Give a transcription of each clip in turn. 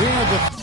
We have the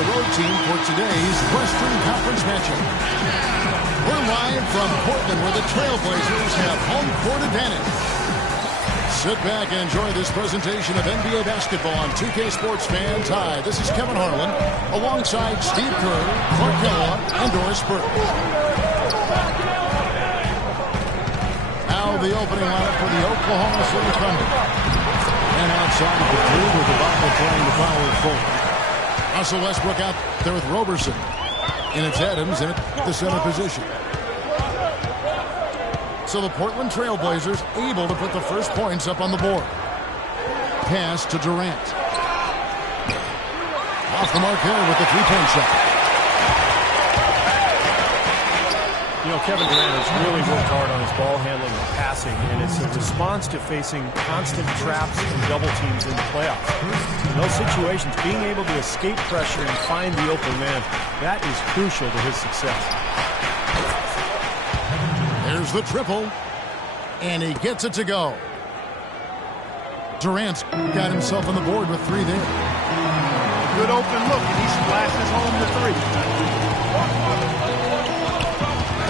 the road team for today's Western Conference matchup. We're live from Portland, where the Trailblazers have home court advantage. Sit back and enjoy this presentation of NBA basketball on 2K Sports Fans. Hi, this is Kevin Harlan, alongside Steve Kerr, Clark Kellogg, and Doris Burke. Now the opening lineup for the Oklahoma City Thunder. And outside the three with Ibaka trying to foul it forward. Russell Westbrook out there with Roberson. And it's Adams in the center position. So the Portland Trailblazers able to put the first points up on the board. Pass to Durant. Off the mark here with the three-point shot. You know, Kevin Durant has really worked hard on his ball handling and passing, and it's a response to facing constant traps and double teams in the playoffs. In those situations, being able to escape pressure and find the open man, that is crucial to his success. There's the triple, and he gets it to go. Durant's got himself on the board with three there. Good open look, and he splashes home the three.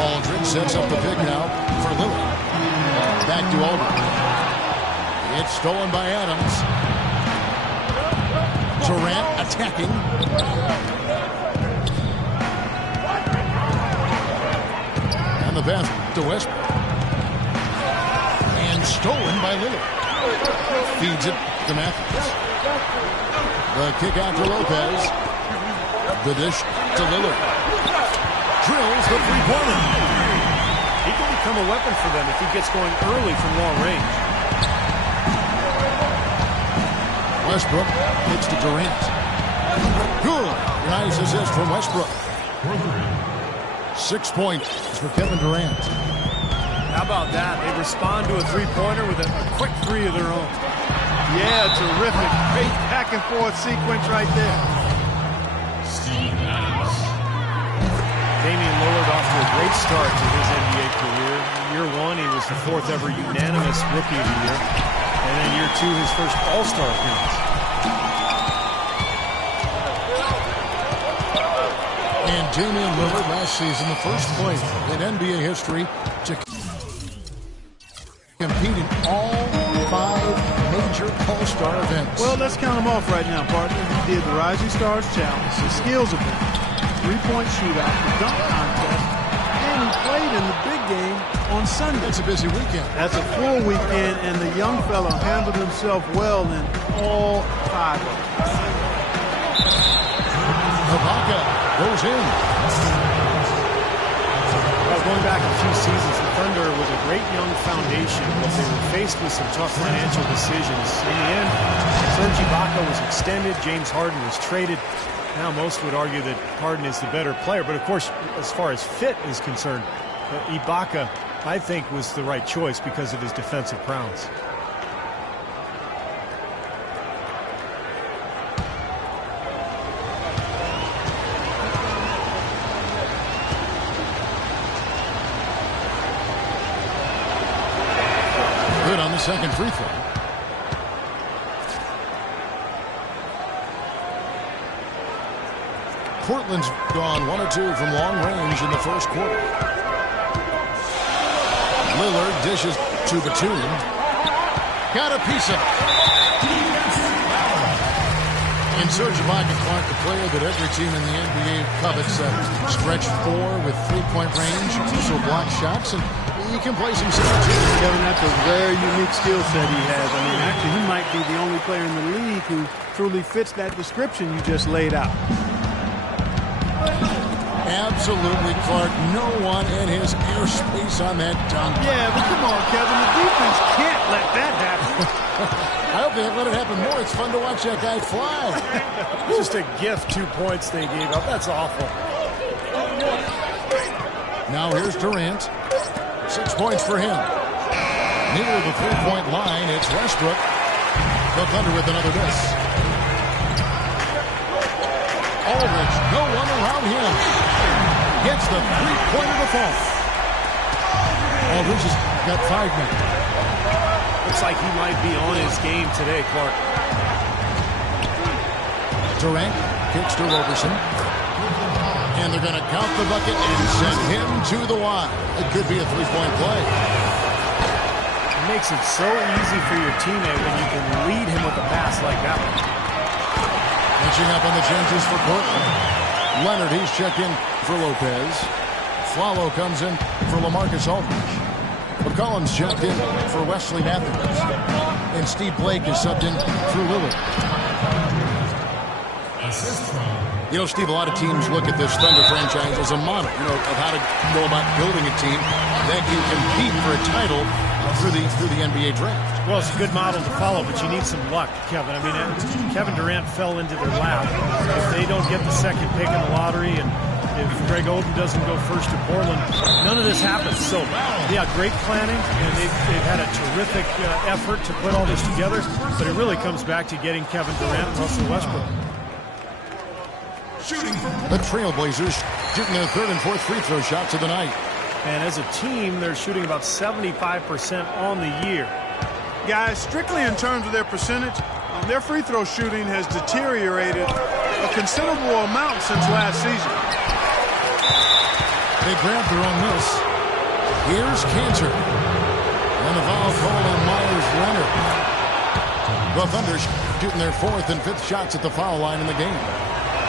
Aldridge sets up the pick now for Lillard. Back to Aldridge. It's stolen by Adams. Durant attacking. And the pass to Westbrook. And stolen by Lillard. Feeds it to Matthews. The kick out to Lopez. The dish to Lillard. Drills the three-pointer. He can become a weapon for them if he gets going early from long range. Westbrook hits to Durant. Good. Nice assist from Westbrook. 6 points for Kevin Durant. How about that? They respond to a three-pointer with a quick three of their own. Yeah, terrific. Great back-and-forth sequence right there. Damian Lillard off to a great start to his NBA career. Year one, he was the fourth ever unanimous Rookie of the Year. And then year two, his first All-Star appearance. And Damian Lillard last season, the first player in NBA history to compete in all 5 major All-Star events. Well, let's count them off right now, partner. He did the Rising Stars Challenge, the Skills event, three-point shootout, the dunk contest, and he played in the big game on Sunday. That's a busy weekend. That's a full weekend, and the young fellow handled himself well in all 5 of them. Ibaka goes in. Well, going back a few seasons, the Thunder was a great young foundation, but they were faced with some tough financial decisions. In the end, Serge Ibaka was extended, James Harden was traded. Now most would argue that Harden is the better player, but of course, as far as fit is concerned, Ibaka, I think, was the right choice because of his defensive prowess. Good on the second free throw. Portland's gone 1 of 2 from long range in the first quarter. Lillard dishes to Batum. Got a piece of it. In Serge Ibaka, Clark, the player that every team in the NBA covets, stretch 4 with 3-point range, also block shots, and he can play some center too. Kevin, that's a very unique skill set he has. I mean, actually, he might be the only player in the league who truly fits that description you just laid out. Absolutely, Clark. No one in his airspace on that dunk. Yeah, but come on, Kevin. The defense can't let that happen. I hope they let it happen more. It's fun to watch that guy fly. Just a gift, 2 points they gave up. That's awful. Now here's Durant. 6 points for him. Near the three-point line, it's Westbrook. The Thunder with another miss. Aldridge, no one around him. Gets the three-pointer to fall. Aldridge has got 5 men. Looks like he might be on his game today, Clark. Durant kicks to Roberson. And they're going to count the bucket and send him to the line. It could be a three-point play. It makes it so easy for your teammate when you can lead him with a pass like that one. Catching up on the chances for Portland. Leonard, he's checked in for Lopez. Flalo comes in for LaMarcus Aldridge. McCollum's checked in for Wesley Matthews. And Steve Blake is subbed in for Lillard. You know, Steve, a lot of teams look at this Thunder franchise as a model, of how to go about building a team that can compete for a title through the NBA draft. Well, it's a good model to follow, but you need some luck, Kevin. I mean, Kevin Durant fell into their lap. If they don't get the second pick in the lottery, and if Greg Oden doesn't go first to Portland, none of this happens. So, yeah, great planning, and they've had a terrific effort to put all this together, but it really comes back to getting Kevin Durant and Russell Westbrook. The Trailblazers shooting their third and fourth free throw shots of the night. And as a team, they're shooting about 75% on the year. Guys, strictly in terms of their percentage, their free throw shooting has deteriorated a considerable amount since last season. They grabbed their own miss. Here's Cantor. And a foul call on Myers Leonard. The Thunder shooting their fourth and fifth shots at the foul line in the game.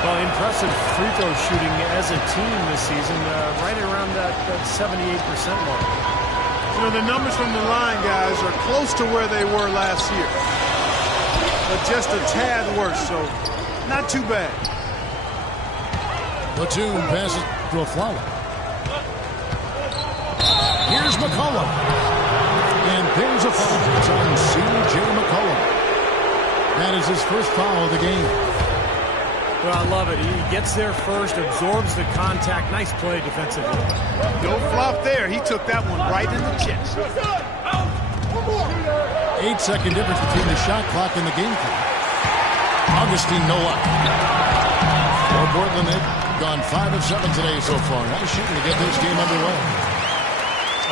Well, impressive free throw shooting as a team this season, right around that 78% mark. You know, the numbers from the line, guys, are close to where they were last year. But just a tad worse, so not too bad. Batum passes to a Flalo. Here's McCollum. And there's a foul. It's on C.J. McCollum. That is his first foul of the game. Well, I love it. He gets there first, absorbs the contact. Nice play defensively. No flop there. He took that one right in the chest. 8-second difference between the shot clock and the game clock. Augustine, no luck. For Portland, they've gone 5 of 7 today so far. Nice shooting to get this game underway.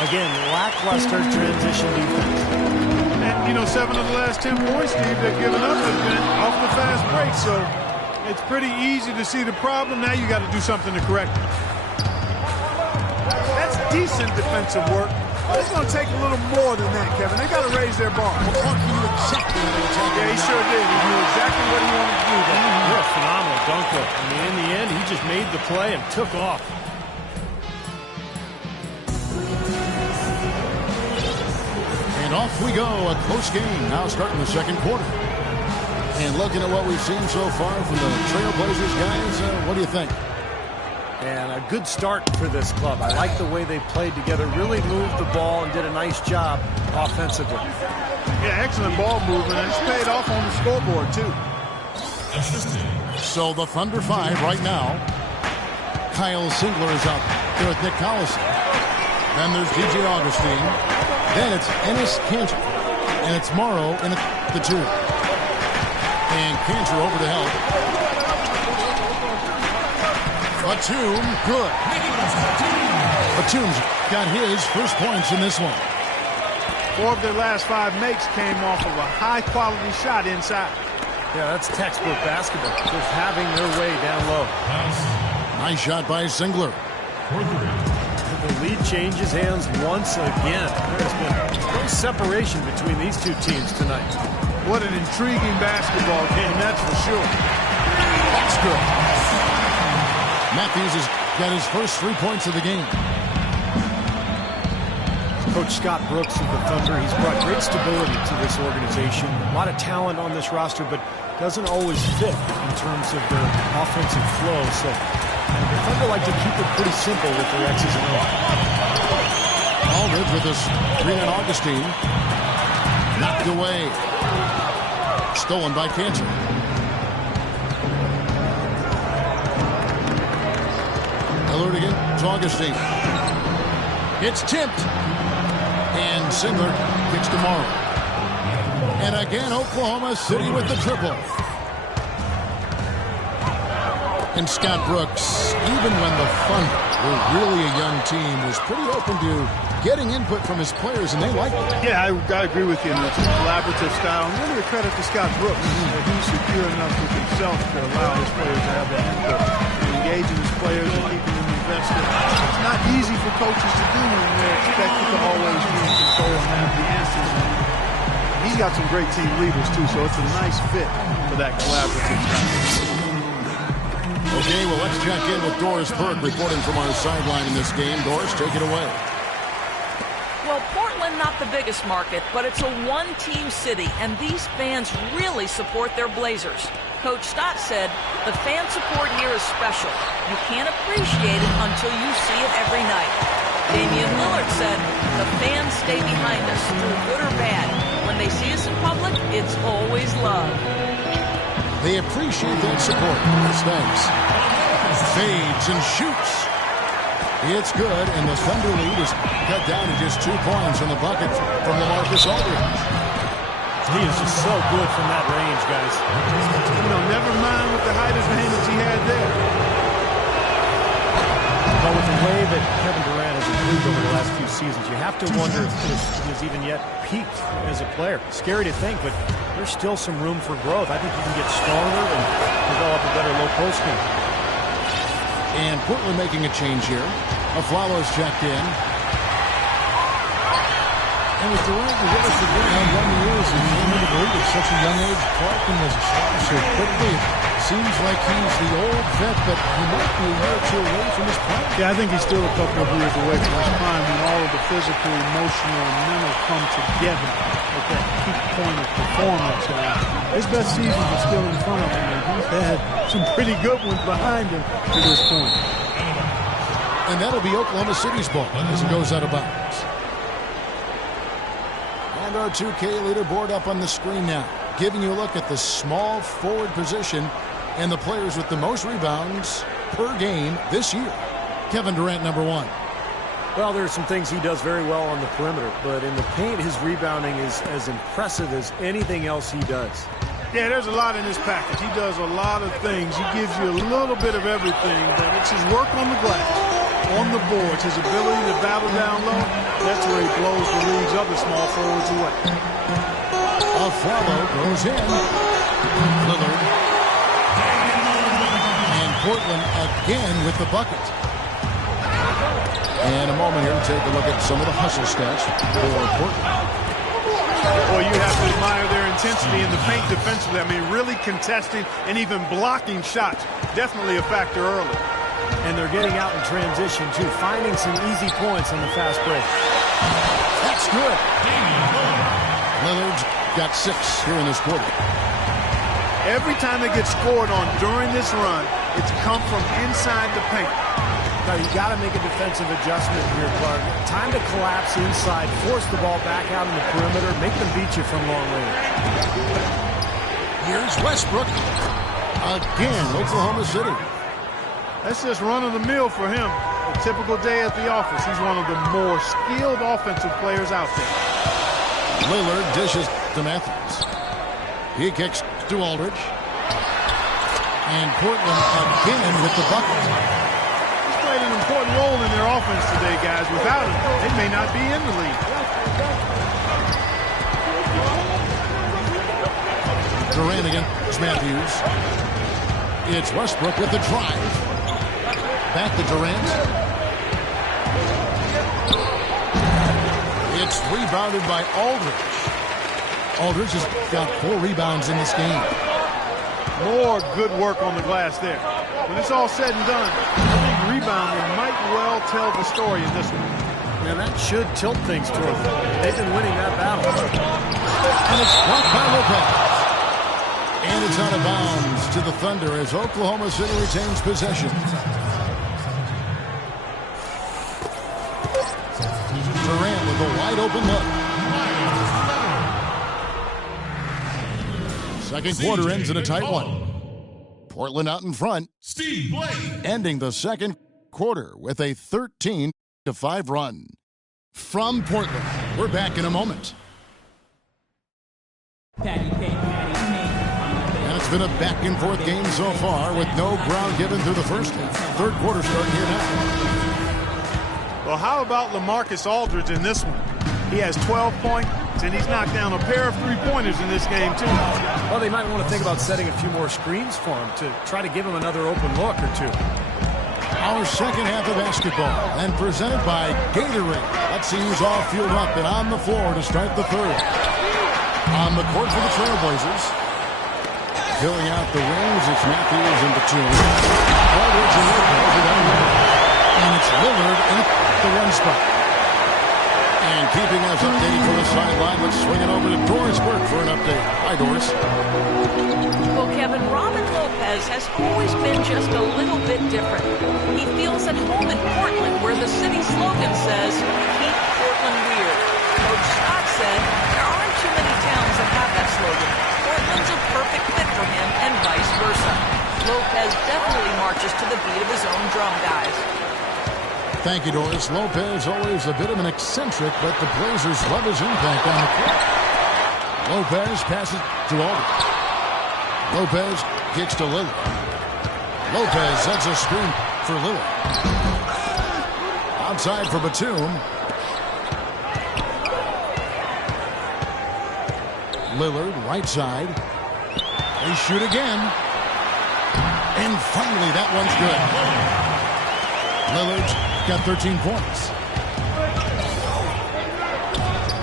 Again, lackluster transition defense. And, 7 of the last 10 points, Steve, they've given up has been off the fast break, so it's pretty easy to see the problem. Now you got to do something to correct it. That's decent defensive work, but it's going to take a little more than that, Kevin. They got to raise their bar. Well, he knew exactly what he was talking Yeah, he about. sure did. He knew exactly what he wanted to do. What a phenomenal dunker. I mean, in the end, he just made the play and took off. And off we go. A close game now starting the second quarter. And looking at what we've seen so far from the Trailblazers guys, what do you think? And a good start for this club. I like the way they played together, really moved the ball and did a nice job offensively. Yeah, excellent ball movement, and it's paid off on the scoreboard, too. So the Thunder 5 right now. Kyle Singler is out there with Nick Collison. Then there's DJ Augustine. Then it's Enes Kanter. And it's Morrow in the 2. And Kanter over the help. Batum, good. Batum's got his first points in this one. 4 of their last 5 makes came off of a high-quality shot inside. Yeah, that's textbook basketball. Just having their way down low. Nice shot by Singler. The lead changes hands once again. There's been no separation between these two teams tonight. What an intriguing basketball game, that's for sure. That's good. Matthews has got his first 3 points of the game. Coach Scott Brooks of the Thunder, he's brought great stability to this organization. A lot of talent on this roster, but doesn't always fit in terms of their offensive flow. So the Thunder like to keep it pretty simple with their X's and O's. Aldridge with his screen on Augustine. Knocked away. Stolen by Cantor. Lillard again to Augustine. It's tipped. And Singler kicks to Morrow. And again, Oklahoma City with the triple. And Scott Brooks, even when the Thunder were really a young team, was pretty open to getting input from his players, and they liked it. Yeah, I agree with you. It's a collaborative style. And really a credit to Scott Brooks. He's secure enough with himself to allow his players to have that input. And engaging his players and keeping them invested. It's not easy for coaches to do when they're expected to always be in control and have the answers. He's got some great team leaders, too, so it's a nice fit for that collaborative style. Okay, well, let's check in with Doris Burke reporting from our sideline in this game. Doris, take it away. Well, Portland, not the biggest market, but it's a one-team city, and these fans really support their Blazers. Coach Scott said, the fan support here is special. You can't appreciate it until you see it every night. Damian Lillard said, the fans stay behind us through good or bad. When they see us in public, it's always love. They appreciate that support. Thanks. Fades and shoots. It's good, and the Thunder lead is cut down to just 2 points on the bucket from LaMarcus Aldridge. He is just so good from that range, guys. Never mind with the height advantage he had there. But with the way that Kevin Durant has improved over the last few seasons, you have to wonder if he has even yet peaked as a player. Scary to think, but there's still some room for growth. I think he can get stronger and develop a better low post game. And Portland making a change here. Aflalo's checked in. And with Durant, we really forget how young he is. He came into the league at such a young age. Clarkin was a star so quickly. It seems like he's the old vet, but he might be a year or two away from his prime. Yeah, I think he's still a couple of years away from his prime when all of the physical, emotional, and mental come together at that peak point of performance. His best seasons are still in front of him, and he's had some pretty good ones behind him to this point. And that'll be Oklahoma City's ball as it goes out of bounds. And our 2K leaderboard up on the screen now, giving you a look at the small forward position and the players with the most rebounds per game this year. Kevin Durant, number 1. Well, there are some things he does very well on the perimeter, but in the paint, his rebounding is as impressive as anything else he does. Yeah, there's a lot in this package. He does a lot of things. He gives you a little bit of everything, but it's his work on the glass, on the boards, his ability to battle down low. That's where he blows the league's other small forwards away. Aflalo goes in. Lillard. And Portland again with the bucket. And a moment here to take a look at some of the hustle stats for Portland. Boy, you have to admire their intensity in the paint defensively. I mean, really contesting and even blocking shots. Definitely a factor early. And they're getting out in transition, too, finding some easy points on the fast break. That's good. Lillard's got 6 here in this quarter. Every time they get scored on during this run, it's come from inside the paint. Now, you got to make a defensive adjustment here, Clark. Time to collapse inside, force the ball back out in the perimeter, make them beat you from long range. Here's Westbrook. Again, Oklahoma City. That's just run-of-the-mill for him. A typical day at the office. He's one of the more skilled offensive players out there. Lillard dishes to Matthews. He kicks to Aldridge. And Portland again with the bucket. Played an important role in their offense today, guys. Without him, they may not be in the league. Durant against Matthews. It's Westbrook with the drive. Back to Durant. It's rebounded by Aldridge. Aldridge has got 4 rebounds in this game. More good work on the glass there. When it's all said and done, I think rebounding might well tell the story in this one. And that should tilt things toward them. They've been winning that battle. And it's blocked by Lopez. And it's out of bounds to the Thunder as Oklahoma City retains possession. Durant with a wide open look. Second quarter ends in a tight one. Portland out in front. Steve Blake. Ending the second quarter with a 13-5 run. From Portland, we're back in a moment. And it's been a back-and-forth game so far with no ground given through the first half. Third quarter starting here now. Well, how about LaMarcus Aldridge in this one? He has 12 points, and he's knocked down a pair of three-pointers in this game, too. Well, they might want to think about setting a few more screens for him to try to give him another open look or two. Our second half of basketball, and presented by Gatorade. Let's see who's all fueled up and on the floor to start the third. On the court for the Trailblazers. Filling out the wings, it's Matthews and Batum. Aldridge and Lopez are down there. And it's Lillard in the one spot. And keeping us updated from the sideline, let's swing it over to Doris Burke for an update. Hi, Doris. Well, Kevin, Robin Lopez has always been just a little bit different. He feels at home in Portland, where the city slogan says, "Keep Portland weird." Coach Scott said there aren't too many towns that have that slogan. Portland's a perfect fit for him, and vice versa. Lopez definitely marches to the beat of his own drum, guys. Thank you, Doris. Lopez always a bit of an eccentric, but the Blazers love his impact on the court. Lopez passes to Aldridge. Lopez kicks to Lillard. Lopez sets a screen for Lillard. Outside for Batum. Lillard, right side. They shoot again. And finally, that one's good. Lillard's got 13 points.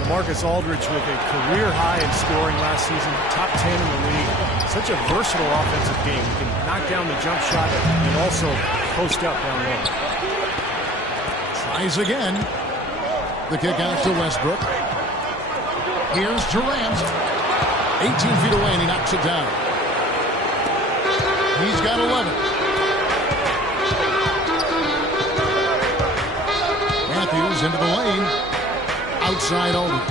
Marcus Aldridge with a career high in scoring last season, top 10 in the league. Such a versatile offensive game. He can knock down the jump shot and also post up down low. Tries again. The kick out to Westbrook. Here's Durant. 18 feet away, and he knocks it down. He's got 11. Matthews into the lane. Outside Aldridge.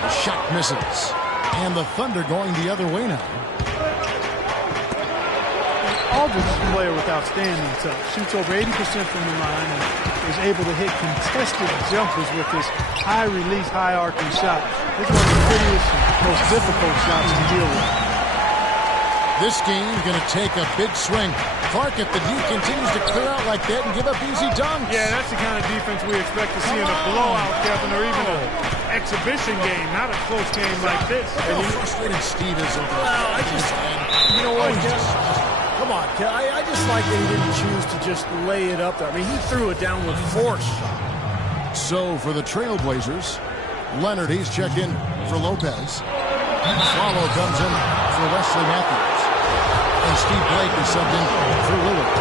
The shot misses. And the Thunder going the other way now. Aldridge is a player with outstanding touch. Shoots over 80% from the line and is able to hit contested jumpers with his high release, high arcing shot. It's one of the prettiest and most difficult shots to deal with. This game is going to take a big swing. Clark, if the D continues to clear out like that and give up easy dunks. Yeah, that's the kind of defense we expect to see in a blowout, Kevin, or even an exhibition game, not a close game like this. And how frustrated Steve is over Well, I just, you know what, come on, I just like that he didn't choose to just lay it up there. I mean, he threw it down with force. So for the Trailblazers, Leonard, he's checked in for Lopez. Swallow comes in for Wesley Matthews. And Steve Blake is subbed in for Lillard.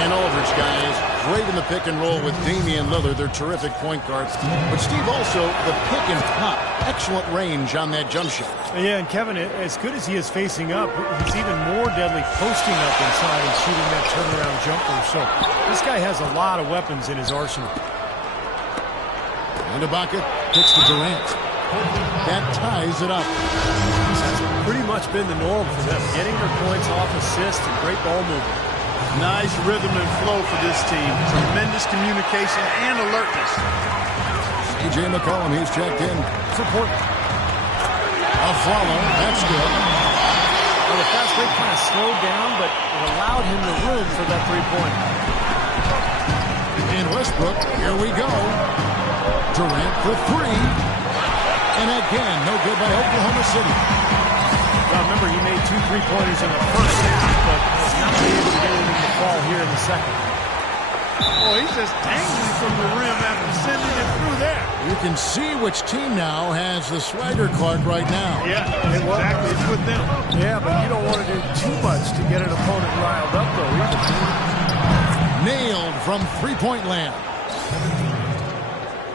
And Aldridge, guys, great in the pick and roll with Damian Lillard. They're terrific point guards. But Steve also, the pick and pop, excellent range on that jump shot. Yeah, and Kevin, as good as he is facing up, he's even more deadly posting up inside and shooting that turnaround jumper. So this guy has a lot of weapons in his arsenal. And Ibaka kicks to Durant. That ties it up. This has pretty much been the norm for them, getting their points off assists and great ball movement. Nice rhythm and flow for this team. Tremendous communication and alertness. C.J. McCollum, he's checked in for Portland. A follow, that's good. Well, the fast break kind of slowed down, but it allowed him the room for that three-pointer. In Westbrook, here we go. Durant for three. And again, no good by Oklahoma City. Well, remember, he made 2 3-pointers in the first half, but has not been able to get anything to fall here in the second. Oh, he's just dangling from the rim after sending it through there. You can see which team now has the swagger card right now. Yeah, exactly. It's with them. Yeah, but you don't want to do too much to get an opponent riled up, though, either. Nailed from three-point land.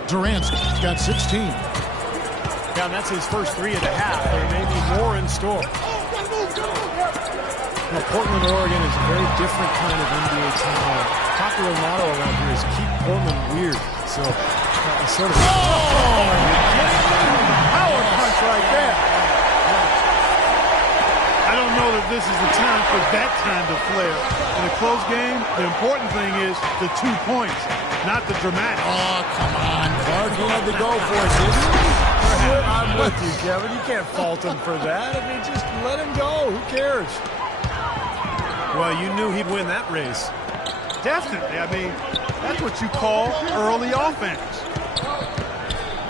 Durant's got 16. Yeah, and that's his first 3 and a half. There may be more in store. Well, Portland, Oregon is a very different kind of NBA town. Popular motto around here is keep Portland weird. So, sort of... Oh, are you kidding me? Power punch right there. I don't know that this is the time for that kind of flair. In a close game, the important thing is the 2 points, not the dramatic. Oh, come on. Clark, he had to go for it, didn't he? I'm with you, Kevin. You can't fault him for that. I mean, just let him go. Who cares? Well, you knew he'd win that race. Definitely. I mean, that's what you call early offense.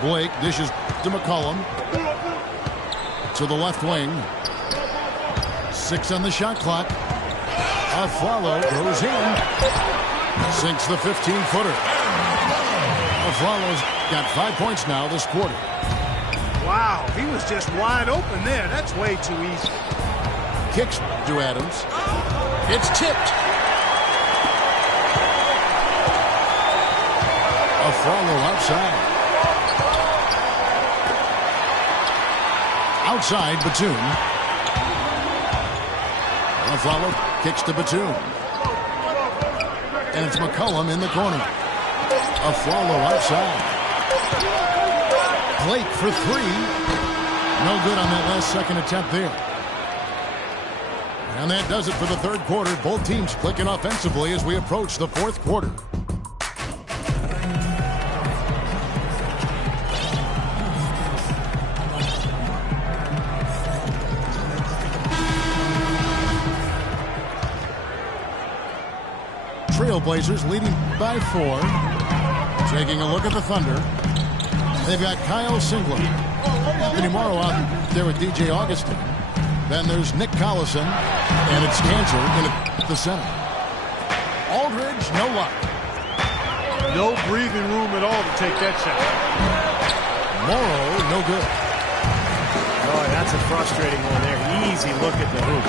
Blake dishes to McCollum. To the left wing. 6 on the shot clock. Aflalo goes in. Sinks the 15-footer. Aflalo's got 5 points now this quarter. Wow, he was just wide open there. That's way too easy. Kicks to Adams. It's tipped. Aflalo outside. Outside Batum. Aflalo kicks to Batum. And it's McCollum in the corner. Aflalo outside. Blake for 3. No good on that last second attempt there. And that does it for the third quarter. Both teams clicking offensively as we approach the fourth quarter. Trailblazers leading by 4. Taking a look at the Thunder. They've got Kyle Singler. Anthony Morrow out there with DJ Augustin. Then there's Nick Collison, and it's Cantor in the center. Aldridge, no luck. No breathing room at all to take that shot. Morrow, no good. Oh, that's a frustrating one there. Easy look at the hoop.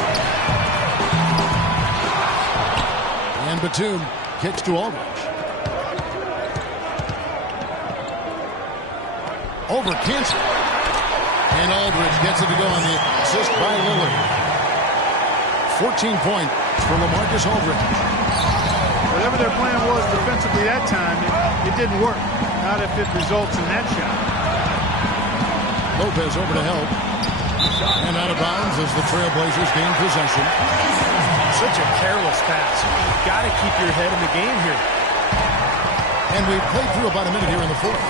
And Batum kicks to Aldridge. Over Cantor. And Aldridge gets it to go on the assist by Lillard. 14 points for LaMarcus Aldridge. Whatever their plan was defensively that time, it didn't work. Not if it results in that shot. Lopez over to help. And out of bounds as the Trailblazers gain possession. Such a careless pass. You've got to keep your head in the game here. And we've played through about a minute here in the fourth.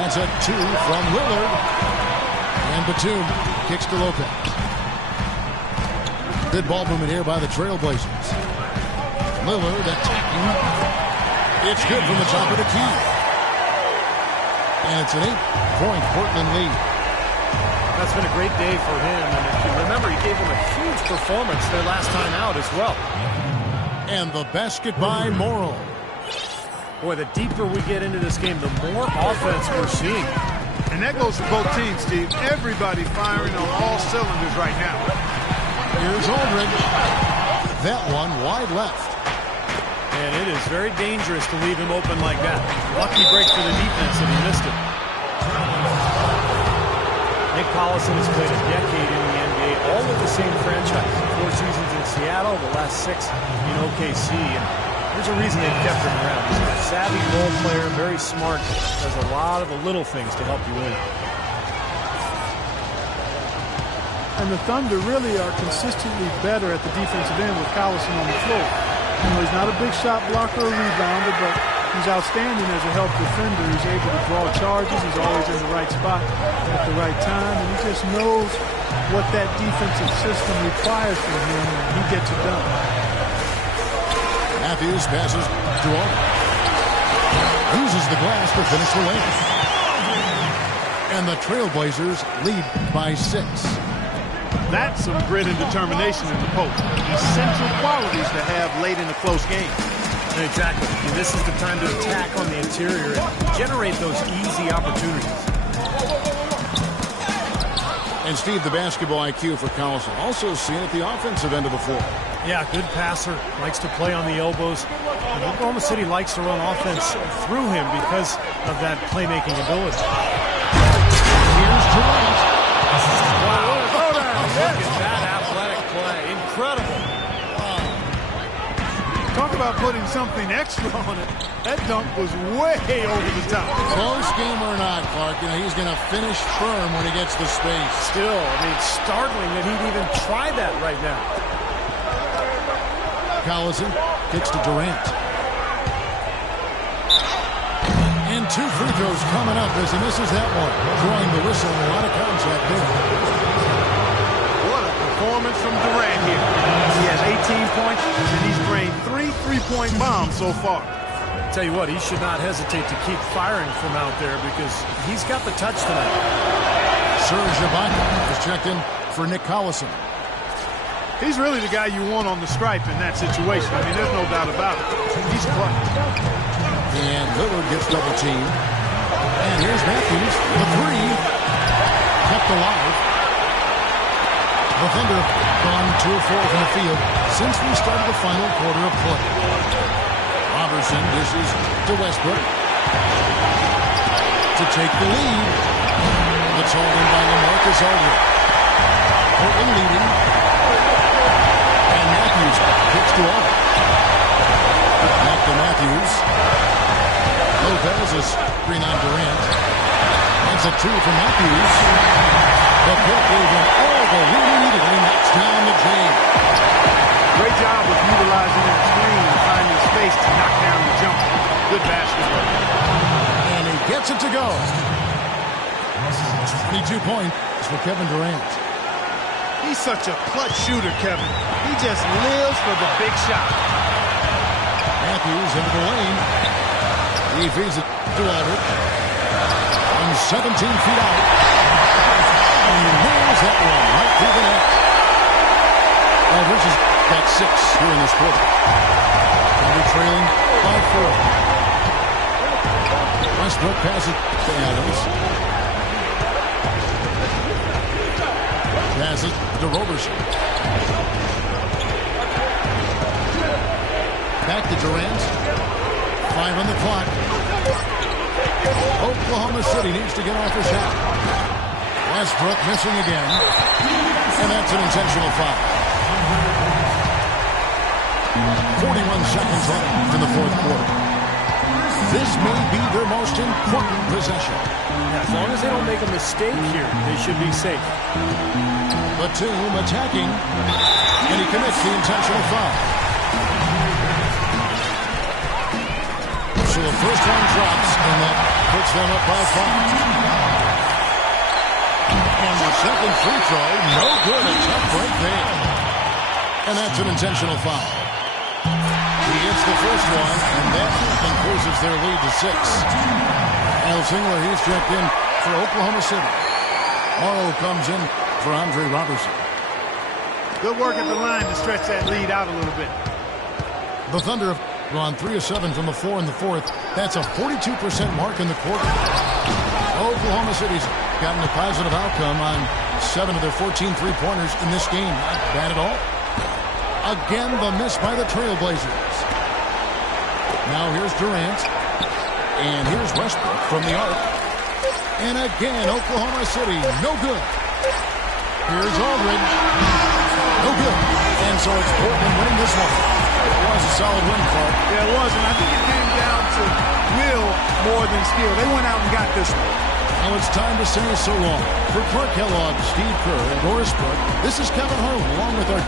That's a 2 from Lillard. And Batum kicks to Lopez. Good ball movement here by the Trailblazers. Lillard attacking. It's good from the top of the key. And it's an 8-point Portland lead. That's been a great day for him. And if you remember, he gave him a huge performance their last time out as well. And the basket by Morrow. Boy, the deeper we get into this game, the more offense we're seeing. And that goes for both teams, Steve. Everybody firing on all cylinders right now. Here's Aldridge. That one wide left. And it is very dangerous to leave him open like that. Lucky break for the defense that he missed it. Nick Collison has played a decade in the NBA, all with the same franchise. 4 seasons in Seattle, the last 6 in OKC. And there's a reason they've kept him around. He's a savvy role player, very smart, does a lot of the little things to help you win. And the Thunder really are consistently better at the defensive end with Collison on the floor. You know, he's not a big shot blocker or rebounder, but he's outstanding as a help defender. He's able to draw charges. He's always in the right spot at the right time, and he just knows what that defensive system requires from him, and he gets it done. Matthews passes to Aldridge. Uses the glass to finish the lane. And the Trailblazers lead by 6. That's some grit and determination in the post. Essential qualities to have late in a close game. Exactly. And this is the time to attack on the interior and generate those easy opportunities. And Steve, the basketball IQ for Collison also seen at the offensive end of the floor. Yeah, good passer, likes to play on the elbows. And Oklahoma City likes to run offense through him because of that playmaking ability. Here's Durant. Wow. Look at that athletic play. Incredible. Talk about putting something extra on it. That dunk was way over the top. Close game or not, Clark, he's going to finish firm when he gets the space. Still, startling that he'd even try that right now. Collison kicks to Durant. And 2 free throws coming up as he misses that one. Drawing the whistle, a lot of contact there. What a performance from Durant here. He has 18 points, and he's drained 3 3-point bombs so far. Tell you what, he should not hesitate to keep firing from out there because he's got the touch tonight. Serge Ibaka is checked in for Nick Collison. He's really the guy you want on the stripe in that situation. There's no doubt about it. He's clutch. And Lillard gets double teamed. And here's Matthews, the 3. Kept alive. The Thunder gone 2 of 4 from the field since we started the final quarter of play. Robertson dishes to Westbrook to take the lead. It's hauled in by LaMarcus Aldridge. Portland leading. And Matthews kicks to Aldridge. Back to Matthews. Lopez is screen on Durant. That's a 2 from Matthews. The pick gave him all the room he needed, and he knocks down the James. Great job of utilizing that screen and finding space to knock down the jumper. Good basketball. And he gets it to go. 22 points for Kevin Durant. He's such a clutch shooter, Kevin. He just lives for the big shot. Matthews into the lane. He feeds it to Aldridge. From 17 feet out. And he nails that one right through the net. Aldridge has got 6 here in this quarter. Thunder trailing by 4. Westbrook passes to Adams. Passes to Roberson. Back to Durant. 5 on the clock. Oklahoma City needs to get off a shot. Westbrook missing again. And that's an intentional foul. 41 seconds left in the 4th quarter. This may be their most important possession. As long as they don't make a mistake here, they should be safe. Batum attacking, and he commits the intentional foul. So the first one drops, and that puts them up by 5. And the second free throw, no good. A tough break there. And that's an intentional foul. He hits the first one, and that increases their lead to 6. Al Singler, he's checked in for Oklahoma City. Morrow comes in for Andre Robertson. Good work at the line to stretch that lead out a little bit. The Thunder have gone 3 of 7 from the floor in the 4th. That's a 42% mark in the quarter. Oklahoma City's gotten a positive outcome on 7 of their 14 three-pointers in this game. Not bad at all. Again, the miss by the Trailblazers. Now here's Durant. And here's Westbrook from the arc. And again, Oklahoma City, no good. Here's Aldridge. No good. And so it's Portland winning this one. It was a solid win, Clark. Yeah, it was, and I think it came down to will more than skill. They went out and got this one. Now it's time to say so long. For Clark Kellogg, Steve Kerr, and Doris Brooke, this is Kevin Harlan along with our